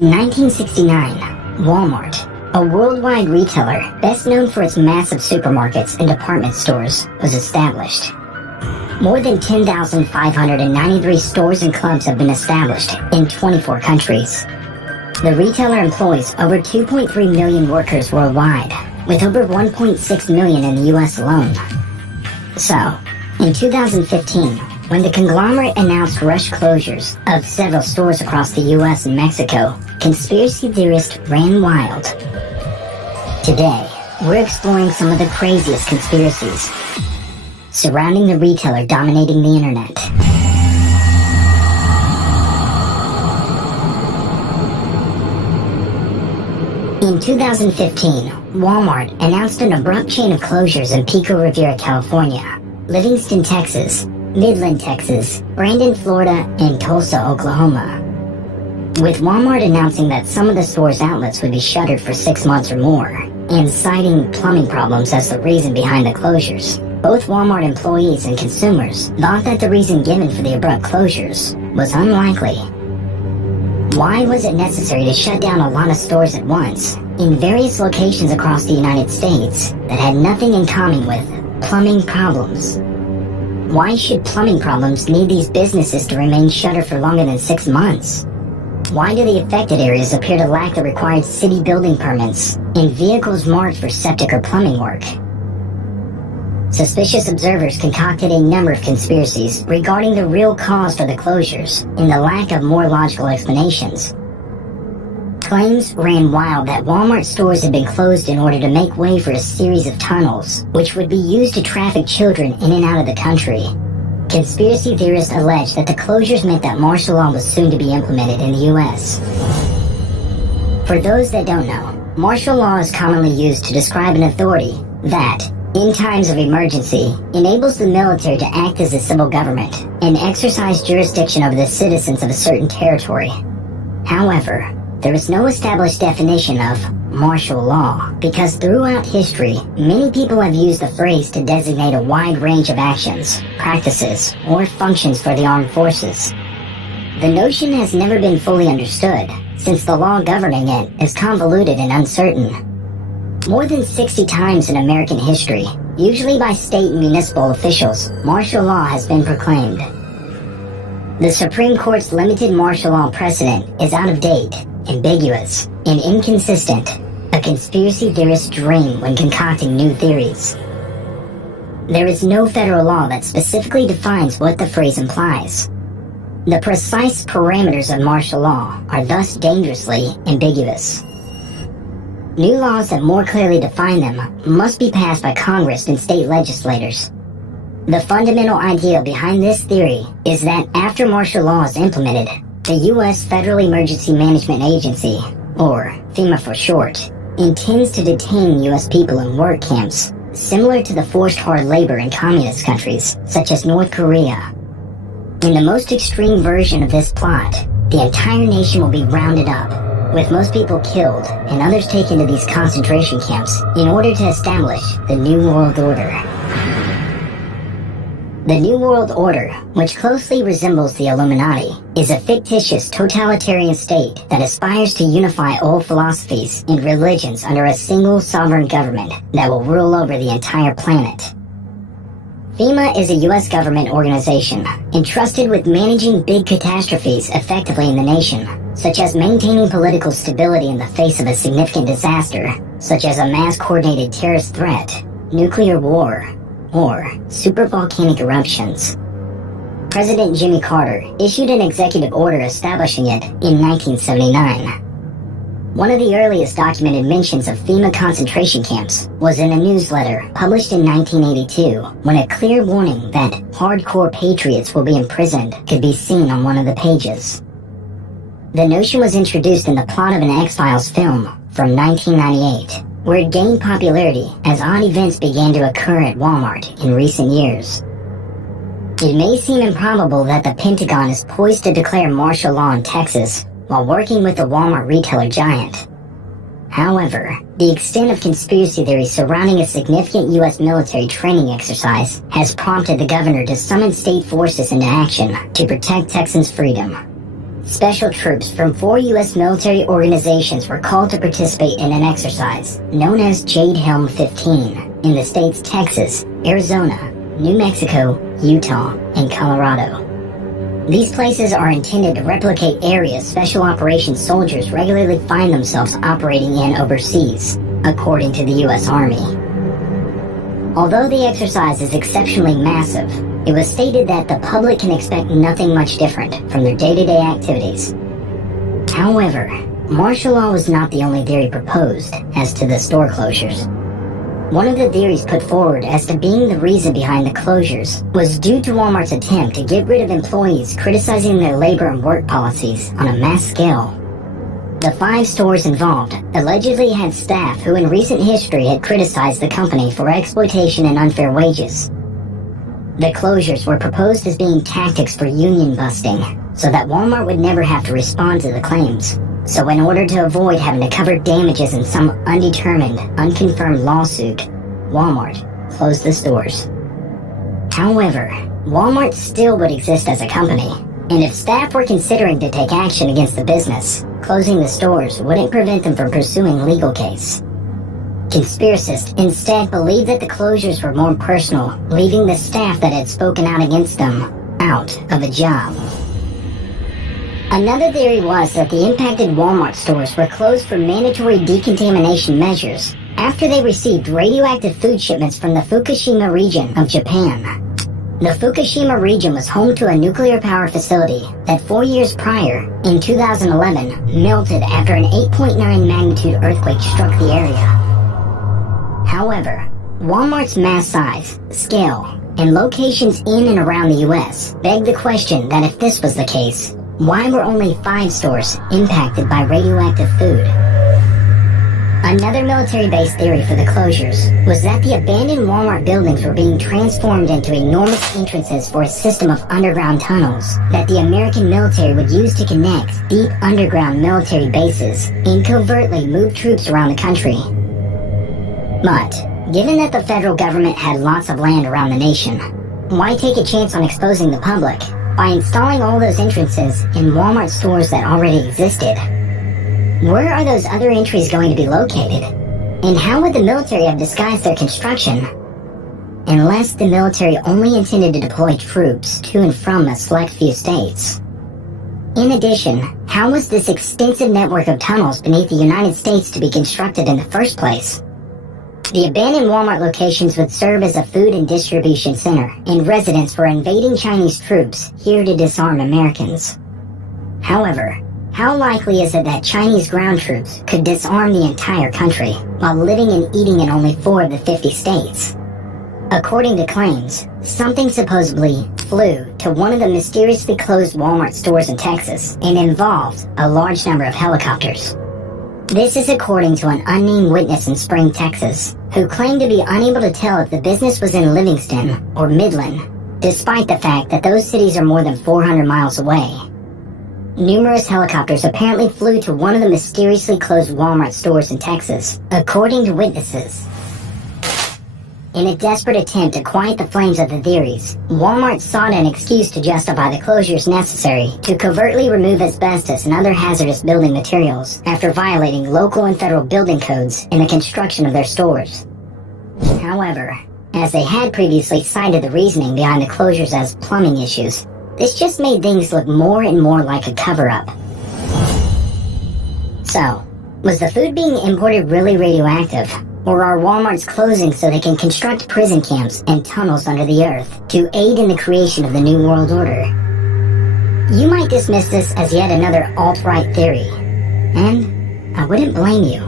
In 1969, Walmart, a worldwide retailer best known for its massive supermarkets and department stores, was established. More than 10,593 stores and clubs have been established in 24 countries. The retailer employs over 2.3 million workers worldwide, with over 1.6 million in the US alone. So, in 2015, when the conglomerate announced rush closures of several stores across the US and Mexico, conspiracy theorists ran wild. Today, we're exploring some of the craziest conspiracies surrounding the retailer dominating the internet. In 2015, Walmart announced an abrupt chain of closures in Pico Rivera, California, Livingston, Texas, Midland, Texas, Brandon, Florida, and Tulsa, Oklahoma. With Walmart announcing that some of the store's outlets would be shuttered for 6 months or more, and citing plumbing problems as the reason behind the closures, both Walmart employees and consumers thought that the reason given for the abrupt closures was unlikely. Why was it necessary to shut down a lot of stores at once, in various locations across the United States, that had nothing in common with plumbing problems? Why should plumbing problems need these businesses to remain shuttered for longer than 6 months? Why do the affected areas appear to lack the required city building permits and vehicles marked for septic or plumbing work? Suspicious observers concocted a number of conspiracies regarding the real cause for the closures and the lack of more logical explanations. Claims ran wild that Walmart stores had been closed in order to make way for a series of tunnels, which would be used to traffic children in and out of the country. Conspiracy theorists alleged that the closures meant that martial law was soon to be implemented in the U.S. For those that don't know, martial law is commonly used to describe an authority that, in times of emergency, enables the military to act as a civil government and exercise jurisdiction over the citizens of a certain territory. However, there is no established definition of martial law because throughout history, many people have used the phrase to designate a wide range of actions, practices, or functions for the armed forces. The notion has never been fully understood, since the law governing it is convoluted and uncertain. More than 60 times in American history, usually by state and municipal officials, martial law has been proclaimed. The Supreme Court's limited martial law precedent is out of date, ambiguous, and inconsistent, a conspiracy theorist's dream when concocting new theories. There is no federal law that specifically defines what the phrase implies. The precise parameters of martial law are thus dangerously ambiguous. New laws that more clearly define them must be passed by Congress and state legislators. The fundamental idea behind this theory is that after martial law is implemented, the U.S. Federal Emergency Management Agency, or FEMA for short, intends to detain U.S. people in work camps, similar to the forced hard labor in communist countries, such as North Korea. In the most extreme version of this plot, the entire nation will be rounded up, with most people killed and others taken to these concentration camps in order to establish the New World Order. The New World Order, which closely resembles the Illuminati, is a fictitious totalitarian state that aspires to unify old philosophies and religions under a single sovereign government that will rule over the entire planet. FEMA is a U.S. government organization entrusted with managing big catastrophes effectively in the nation, such as maintaining political stability in the face of a significant disaster, such as a mass-coordinated terrorist threat, nuclear war, or supervolcanic eruptions. President Jimmy Carter issued an executive order establishing it in 1979. One of the earliest documented mentions of FEMA concentration camps was in a newsletter published in 1982, when a clear warning that hardcore patriots will be imprisoned could be seen on one of the pages. The notion was introduced in the plot of an X-Files film from 1998, where it gained popularity as odd events began to occur at Walmart in recent years. It may seem improbable that the Pentagon is poised to declare martial law in Texas while working with the Walmart retailer giant. However, the extent of conspiracy theories surrounding a significant U.S. military training exercise has prompted the governor to summon state forces into action to protect Texans' freedom. special troops from 4 U.S. military organizations were called to participate in an exercise known as Jade Helm 15 in the states Texas, Arizona, New Mexico, Utah, and Colorado. These places are intended to replicate areas special operations soldiers regularly find themselves operating in overseas, according to the U.S. Army. Although the exercise is exceptionally massive, it was stated that the public can expect nothing much different from their day-to-day activities. However, martial law was not the only theory proposed as to the store closures. One of the theories put forward as to being the reason behind the closures was due to Walmart's attempt to get rid of employees criticizing their labor and work policies on a mass scale. The 5 stores involved allegedly had staff who in recent history had criticized the company for exploitation and unfair wages. The closures were proposed as being tactics for union busting, so that Walmart would never have to respond to the claims. So in order to avoid having to cover damages in some undetermined, unconfirmed lawsuit, Walmart closed the stores. However, Walmart still would exist as a company, and if staff were considering to take action against the business, closing the stores wouldn't prevent them from pursuing a legal case. Conspiracists instead believed that the closures were more personal, leaving the staff that had spoken out against them out of a job. Another theory was that the impacted Walmart stores were closed for mandatory decontamination measures after they received radioactive food shipments from the Fukushima region of Japan. The Fukushima region was home to a nuclear power facility that 4 years prior, in 2011, melted after an 8.9 magnitude earthquake struck the area. However, Walmart's mass size, scale, and locations in and around the U.S. beg the question that if this was the case, why were only 5 stores impacted by radioactive food? Another military-based theory for the closures was that the abandoned Walmart buildings were being transformed into enormous entrances for a system of underground tunnels that the American military would use to connect deep underground military bases and covertly move troops around the country. But, given that the federal government had lots of land around the nation, why take a chance on exposing the public by installing all those entrances in Walmart stores that already existed? Where are those other entries going to be located? And how would the military have disguised their construction? Unless the military only intended to deploy troops to and from a select few states. In addition, how was this extensive network of tunnels beneath the United States to be constructed in the first place? The abandoned Walmart locations would serve as a food and distribution center and residence for invading Chinese troops here to disarm Americans. However, how likely is it that Chinese ground troops could disarm the entire country while living and eating in only 4 of the 50 states? According to claims, something supposedly flew to one of the mysteriously closed Walmart stores in Texas and involved a large number of helicopters. This is according to an unnamed witness in Spring, Texas, who claimed to be unable to tell if the business was in Livingston or Midland, despite the fact that those cities are more than 400 miles away. Numerous helicopters apparently flew to one of the mysteriously closed Walmart stores in Texas, according to witnesses. In a desperate attempt to quiet the flames of the theories, Walmart sought an excuse to justify the closures necessary to covertly remove asbestos and other hazardous building materials after violating local and federal building codes in the construction of their stores. However, as they had previously cited the reasoning behind the closures as plumbing issues, this just made things look more and more like a cover-up. So, was the food being imported really radioactive? Or are Walmarts closing so they can construct prison camps and tunnels under the earth to aid in the creation of the New World Order? You might dismiss this as yet another alt-right theory, and I wouldn't blame you.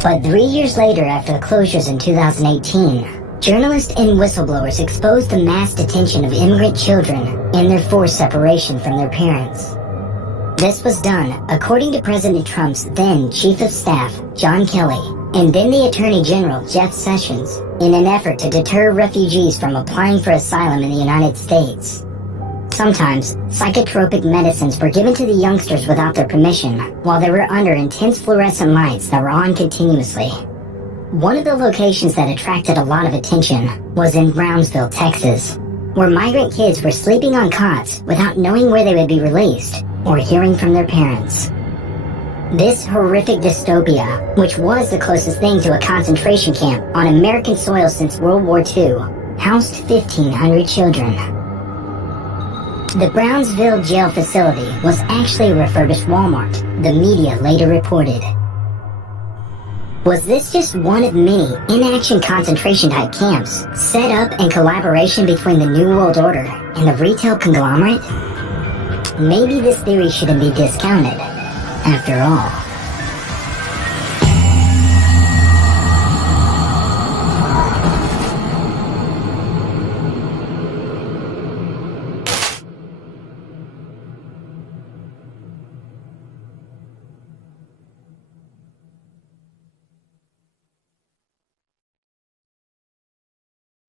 But 3 years later, after the closures in 2018, journalists and whistleblowers exposed the mass detention of immigrant children and their forced separation from their parents. This was done according to President Trump's then Chief of Staff, John Kelly, and then the Attorney General, Jeff Sessions, in an effort to deter refugees from applying for asylum in the United States. Sometimes, psychotropic medicines were given to the youngsters without their permission, while they were under intense fluorescent lights that were on continuously. One of the locations that attracted a lot of attention was in Brownsville, Texas, where migrant kids were sleeping on cots without knowing where they would be released, or hearing from their parents. This horrific dystopia, which was the closest thing to a concentration camp on American soil since World War II, housed 1,500 children. The Brownsville jail facility was actually a refurbished Walmart, the media later reported. Was this just one of many inaction concentration-type camps set up in collaboration between the New World Order and the retail conglomerate? Maybe this theory shouldn't be discounted, after all.